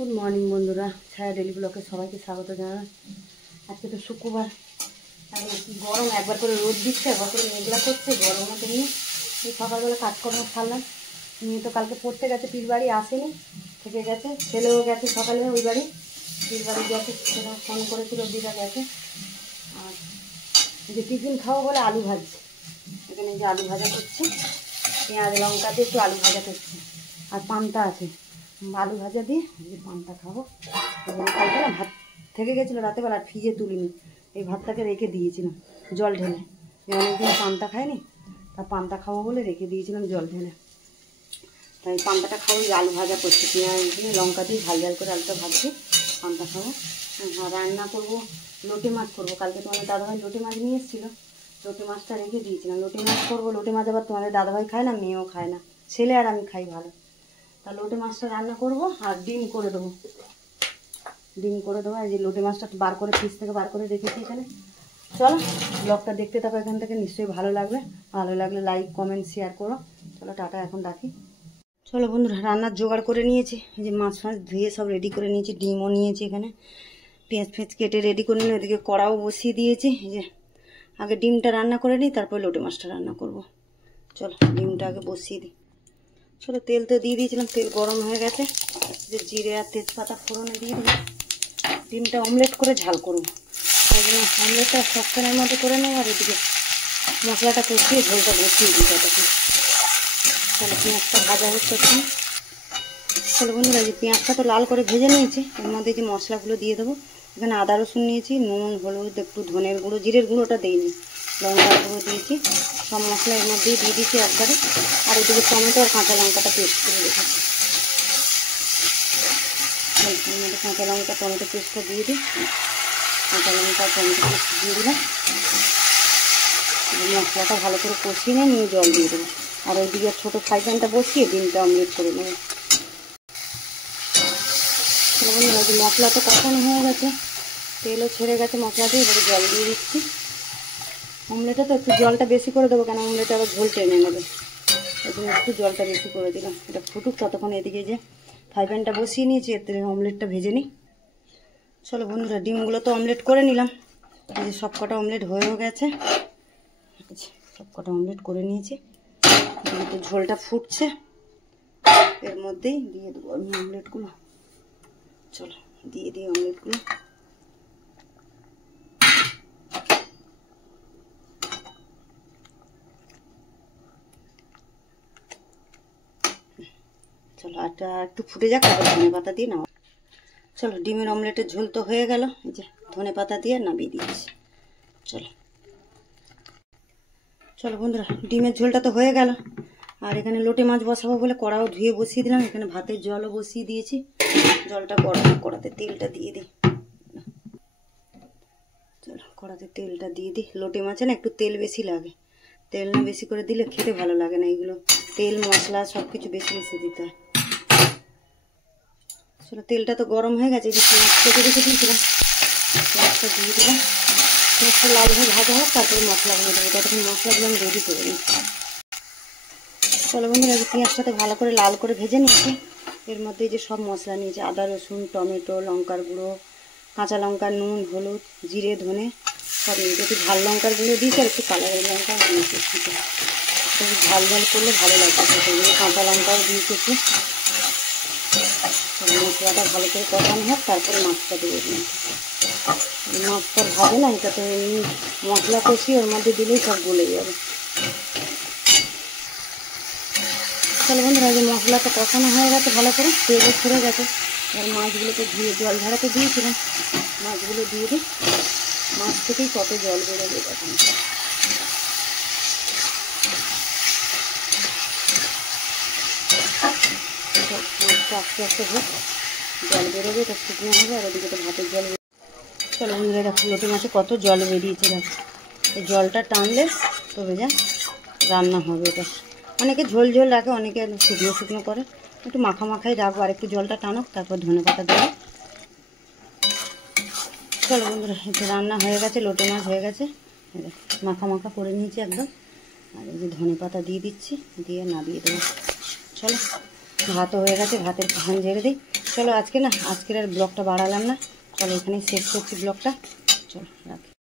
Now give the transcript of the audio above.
Good morning বন্ধুরা, ছায়া daily ব্লগে সবাইকে স্বাগত জানাই। আজকে তো শুক্রবার, আর কি গরম, একবার করে রোদ দিচ্ছে, একবার করে মেঘলা করছে। গরমে নিয়ে এই সকালবেলা কাজকর্ম ছাড়লাম। নিয়ে তো কালকে পড়তে গেছে, পীর বাড়ি আসেনি, থেকে গেছে। ছেলেও গেছে সকালে ওই বাড়ি, পীর বাড়ি গেছে। সেটা ফোন করেছিল, দিদা গেছে। আর যে টিফিন খাবো বলে আলু ভাজছে, এখানে যে আলু ভাজা করছি, পেঁয়াজ লঙ্কা দিয়ে একটু আলু ভাজা করছি। আর পান্তা আছে, আলু ভাজা দিয়ে যে পান্তা খাবো। কালকে না ভাত থেকে গেছিলো রাতেবেলা, আর ফ্রিজে তুলিনি, এই ভাতটাকে রেখে দিয়েছিলাম জল ঢেলে। অনেকদিন পান্তা খাইনি, তা পান্তা খাবো বলে রেখে দিয়েছিলাম জল ঢেলে। তাই পান্তাটা খাবো, আলু ভাজা করছি, পেঁয়াজ দিয়ে লঙ্কা দিয়ে ঝাল ঝাল করে আলুটা ভাজছি, পান্তা খাবো। আর রান্না করবো লোটে মাছ করবো। কালকে তোমাদের দাদাভাই লোটে মাছ নিয়ে এসেছিলো, লোটে মাছটা রেখে দিয়েছিলাম। লোটে মাছ করবো। লোটে মাছ আবার তোমাদের দাদাভাই খায় না, মেয়েও খায় না, ছেলে আর আমি খাই ভালো। তা লোটে মাছটা রান্না করবো আর ডিম করে দেবো। এই যে লোটে মাছটা বার করে ফ্রিজ থেকে বার করে রেখেছি এখানে। চলো ব্লগটা দেখতে থাকো, এখান থেকে নিশ্চয়ই ভালো লাগবে। ভালো লাগলে লাইক কমেন্ট শেয়ার করো। চলো টাটা, এখন রাখি। চলো বন্ধুরা, রান্নার জোগাড় করে নিয়েছি। এই যে মাছ ধুয়ে সব রেডি করে নিয়েছি, ডিমও নিয়েছি এখানে, পেঁয়াজ কেটে রেডি করে নিয়ে ওদিকে কড়াও বসিয়ে দিয়েছি। এই যে আগে ডিমটা রান্না করে নিই, তারপর লোটে মাছটা রান্না করব। চলো ডিমটা আগে বসিয়ে দিই। চলো তেল তো দিয়ে দিয়েছিলাম, তেল গরম হয়ে গেছে। যে জিরে আর তেজপাতা ফোড়নে দিয়ে দিই। ডিমটা অমলেট করে ঝাল করব, তাই জন্য অমলেটটা সবসময়ের মতো করে নেব। আর এদিকে মশলাটা কষিয়ে ঝোলটা বসিয়ে দিই ততক্ষণ। তাহলে পেঁয়াজটা ভাজা হচ্ছে এখন। চলো বন্ধুরা, যে পেঁয়াজটা তো লাল করে ভেজে নিয়েছি, এর মধ্যে যে মশলাগুলো দিয়ে দেবো। এখানে আদা রসুন নিয়েছি, নুন হলুদ একটু ধনের গুঁড়ো, জিরের গুঁড়োটা দিইনি, লঙ্কার গুঁড়ো দিয়েছি। সব মশলা এর মধ্যেই দিয়ে দিয়েছি একবারে। আর ওদিকে টমেটো আর কাঁচা লঙ্কাটা পেস্ট করে রেখেছি। এর মধ্যে কাঁচা লঙ্কা টমেটো পেস্টটা দিয়ে দিই। কাঁচা লঙ্কা টমেটো পেস্ট দিয়ে দিলাম। মশলাটা ভালো করে কষিয়ে নিয়ে জল দিয়ে দেবো। আর ওইদিকে ছোটো ফ্রাই প্যানটা বসিয়ে ডিমটা অমলেট করে নেবো। মশলা তো কষানো হয়ে গেছে, তেলও ছেড়ে গেছে মশলা দিয়ে। এবারে জল দিয়ে দিচ্ছি। অমলেটে তো একটু জলটা বেশি করে দেবো, কেন অমলেটে আবার ঝোল টেনে নেবে, এই জন্য একটু জলটা বেশি করে দিলাম। এটা ফুটুক ততক্ষণ। এদিকে যে ফ্রাই প্যানটা বসিয়ে নিয়েছি, এতে অমলেটটা ভেজে নিই। চলো বন্ধুরা, ডিমগুলো তো অমলেট করে নিলাম। এই যে সব কটা অমলেট হয়েও গেছে, সব কটা অমলেট করে নিয়েছি। এদিকে ঝোলটা ফুটছে, এর মধ্যেই দিয়ে দেবো আমি অমলেটগুলো। চলো দিয়ে দিই অমলেটগুলো। চলো আটা একটু ফুটে যাক, তারপর ধনে পাতা দিয়ে নাও। চলো ডিমের অমলেটের ঝোল তো হয়ে গেল, এই যে ধনে পাতা দিয়ে নামিয়ে দিয়েছি। চলো চলো বন্ধুরা, ডিমের ঝোলটা তো হয়ে গেল। আর এখানে লোটে মাছ বসাবো বলে কড়াও ধুয়ে বসিয়ে দিলাম। এখানে ভাতের জলও বসিয়ে দিয়েছি। জলটা গরম কড়াতে তেলটা দিয়ে দিই। চলো কড়াতে তেলটা দিয়ে দিই। লোটে মাছে না একটু তেল বেশি লাগে, তেল না বেশি করে দিলে খেতে ভালো লাগে না। এগুলো তেল মশলা সব কিছু বেশি বেশি দিতে হয়। চলো তেলটা তো গরম হয়ে গেছে, যে পেঁয়াজ কেটে রেখে দিয়েছিলাম, পেঁয়াজটা দিয়ে দিলাম। পেঁয়াজটা লাল হয়ে ভাজা হোক, তারপরে মশলাগুলো দেবো। ততক্ষণ মশলাগুলো আমি রেডি করে নিই। চলো বন্ধুরা, পেঁয়াজটাতে ভালো করে লাল করে ভেজে নিয়েছি। এর মধ্যে যে সব মশলা নিয়েছি, আদা রসুন টমেটো লঙ্কার গুঁড়ো কাঁচা লঙ্কা নুন হলুদ জিরে ধনে সব নিয়েছি। একটু ঝাল লঙ্কার গুঁড়ো দিয়েছি আর একটু কালারের লঙ্কা দিয়েছি। ঝাল ঝাল করলে ভালো লাগবে, সেগুলো কাঁচা লঙ্কাও দিয়েছি। মশলাটা ভালো করে কষানো হোক, তারপরে মাছটা দেবো। মাছটা ভাজে না, এটা তো এমনি মশলা কষিয়ে ওর মধ্যে দিলেই সব গলে যাবে। চলো বন্ধুরা, যে মশলাটা কষানো হয়ে গেছে ভালো করে, তেলও ছেড়ে গেছে। আর মাছগুলোকে ধুয়ে জল ঝাড়াতে দিয়েছিলাম, মাছগুলো দিয়ে দিই। মাছ থেকেই কত জল বেরোবে তখন। মাছটা আস্তে আস্তে হোক, জল বেরোবে, তো শুকনো হবে। আর ওদিকে তো ভাতের জল। চলো বন্ধুরা, দেখো লোটে মাছে কত জল বেরিয়েছে। দেখো এই জলটা টানলে তবে যা রান্না হবে। এটা অনেকে ঝোল ঝোল রাখে, অনেকে শুকনো শুকনো করে। একটু মাখা মাখাই রাখবো, আর একটু জলটা টানুক, তারপর ধনে পাতা দেবো। চলো বন্ধুরা, একটু রান্না হয়ে গেছে, লোটে মাছ হয়ে গেছে, মাখা মাখা করে নিয়েছি একদম। আর এই যে ধনে পাতা দিয়ে দিচ্ছি, দিয়ে নামিয়ে দেবো। চলো ভাতও হয়ে গেছে, ভাতের ঘান ঝেড়ে দিই। চলো আজকের আর ব্লগটা বাড়ালাম না, চলো এখানেই শেষ করছি ব্লগটা, চলো রাখি।